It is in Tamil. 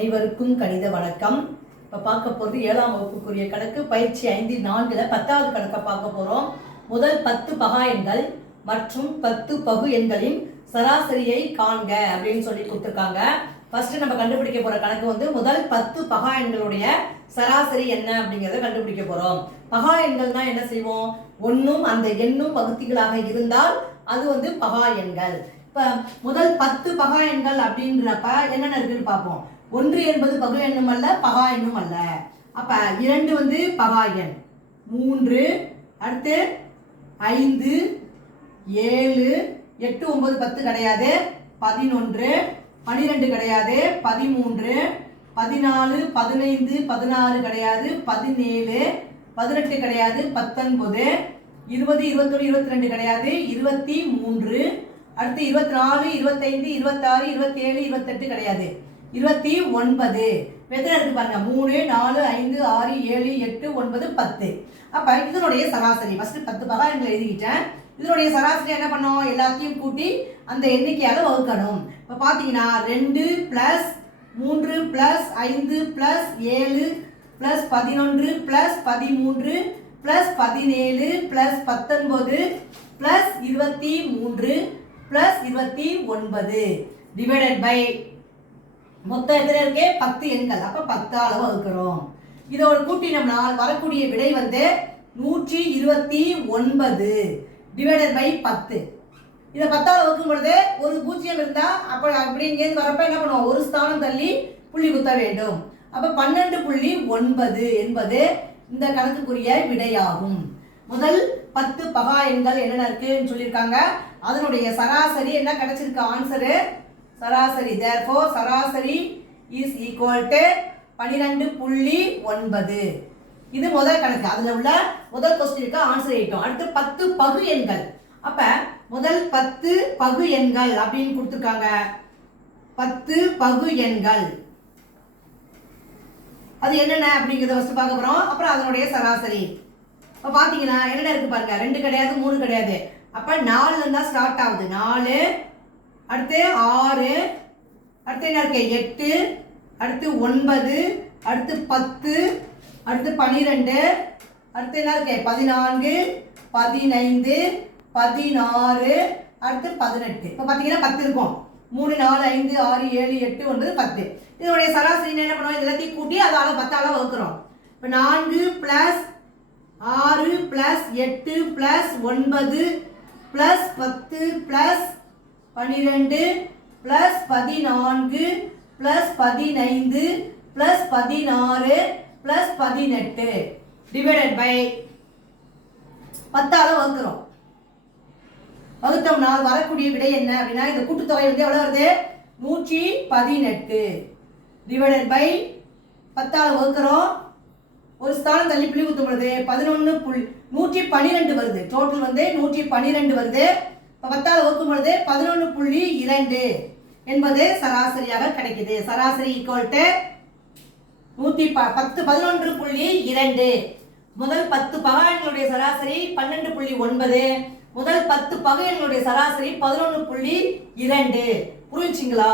அனைவருக்கும் கணித வணக்கம். இப்போ பார்க்க போகிறது 7ஆம் வகுப்புக்குரிய கணக்கு பயிற்சி 5.4 10வது கணக்கை பார்க்க போகிறோம். முதல் 10 பகா எண்கள் மற்றும் 10 பகு எண்களின் சராசரியை காண்க அப்படின்னு சொல்லி கொடுத்துருக்காங்க. ஃபர்ஸ்ட் நம்ம கண்டுபிடிக்க போகிற கணக்கு வந்து முதல் 10 பகா எண்களுடைய சராசரி என்ன அப்படிங்கிறத கண்டுபிடிக்க போகிறோம். பகா எண்கள்னா என்ன செய்வோம்? ஒன்றும் அந்த எண்ணும் பகுதிகளாக இருந்தால் அது வந்து பகா எண்கள். இப்போ முதல் 10 பகா எண்கள் அப்படின்றப்ப என்னென்ன இருக்குன்னு பார்ப்போம். 1 என்பது பகு எண்ணும் அல்ல, பகா எண்ணும் அல்ல. அப்ப 2 வந்து பகா எண், 3 அடுத்து 5 7 8 9 10 கிடையாது, 11 12 கிடையாது, 13 14 15 16 கிடையாது, 17 18 கிடையாது, 19 20 21 22 கிடையாது, 23 அடுத்து 24 25 26 27 28 கிடையாது, 29 எத்தனை இருக்கு பாருங்க, 3 4 5 6 7 8 9 10. அப்ப இதனுடைய சராசரி ஃபர்ஸ்ட் 10 பகா எண்களை எழுதிக்கிட்டேன். இதனுடைய சராசரி என்ன பண்ணோம்? எல்லாத்தையும் கூட்டி அந்த எண்ணிக்கையால வகுக்கணும். இப்ப பாத்தீங்கன்னா 2 plus 3 plus 5 plus 7 plus 11 plus 13 plus 17 plus 19 plus 23 plus 29 divided by மொத்தம் எத்தனை இருக்கு? 10 எண்கள். அப்ப 10 அளவு வகுக்கிறோம். இதோட கூட்டினோம்னால் வரக்கூடிய விடை வந்து 129 டிவைடட் பை 10. இதை 10 வகுக்கும் பொழுது ஒரு பூஜ்ஜியம் இருந்தா அப்படி இங்கேருந்து வரப்ப என்ன பண்ணுவோம்? ஒரு ஸ்தானம் தள்ளி புள்ளி குத்த வேண்டும். அப்ப 12.9 என்பது இந்த கணக்குக்குரிய விடையாகும். முதல் 10 பகா எண்கள் என்னென்ன இருக்குன்னு சொல்லியிருக்காங்க. அதனுடைய சராசரி என்ன கிடைச்சிருக்கு? ஆன்சரு சராசரி. therefore சராசரி is equal to 12.9. இது முதல் கணக்கு. அதுல உள்ள முதல் கொஸ்டினுக்கு ஆன்சர் ஆயிட்டோம். அடுத்து 10 பகு எண்கள். அப்ப முதல் 10 பகு எண்கள் அப்படின்னு கொடுத்துருக்காங்க. 10 பகு எண்கள் அது என்னென்ன அப்படிங்கிறத ஃபர்ஸ்ட் பார்க்க போறோம். அப்புறம் அதனுடைய சராசரி. இப்போ பார்த்தீங்கன்னா என்னென்ன இருக்கு பாருங்க. 2 கிடையாது, 3 கிடையாது. அப்போ 4 இருந்தால் ஸ்டார்ட் ஆகுது. 4 அடுத்து 6 அடுத்து என்ன இருக்கு? 8 அடுத்து 9 அடுத்து 10 அடுத்து 12 அடுத்து என்ன இருக்கு? 14 15 16 அடுத்து 18. இப்போ பார்த்தீங்கன்னா 10 இருக்கும். 3 4 5 6 7 8 9 10. இதனுடைய சராசரி என்ன பண்ணுவோம்? எல்லாத்தையும் கூட்டி அதால 10 வகுக்கிறோம். இப்போ 4 plus 6 plus 8 plus 9 plus 10 plus 12 plus 14 plus 15 plus 16 plus 18 divided by 10 வகுக்கிறோம். வகுத்தோம்னா வரக்கூடிய விடை என்ன அப்படின்னா இந்த கூட்டுத்தொகை வந்து எவ்வளவு வருது? 118 டிவைடட் பை 10 வகுக்கிறோம். ஒரு ஸ்தானம் தள்ளி புள்ளி குத்தும் பொழுது 112 வருது. டோட்டல் வந்து 112 வருது. இப்போ 10 வகுக்கும் பொழுது 11.2 என்பது சராசரியாக கிடைக்குது. சராசரி ஈக்குவல் டு 11.2. முதல் 10 பகா எண்களுடைய சராசரி 12.9. முதல் 10 பகு எண்களுடைய சராசரி 11.2. புரிஞ்சுங்களா?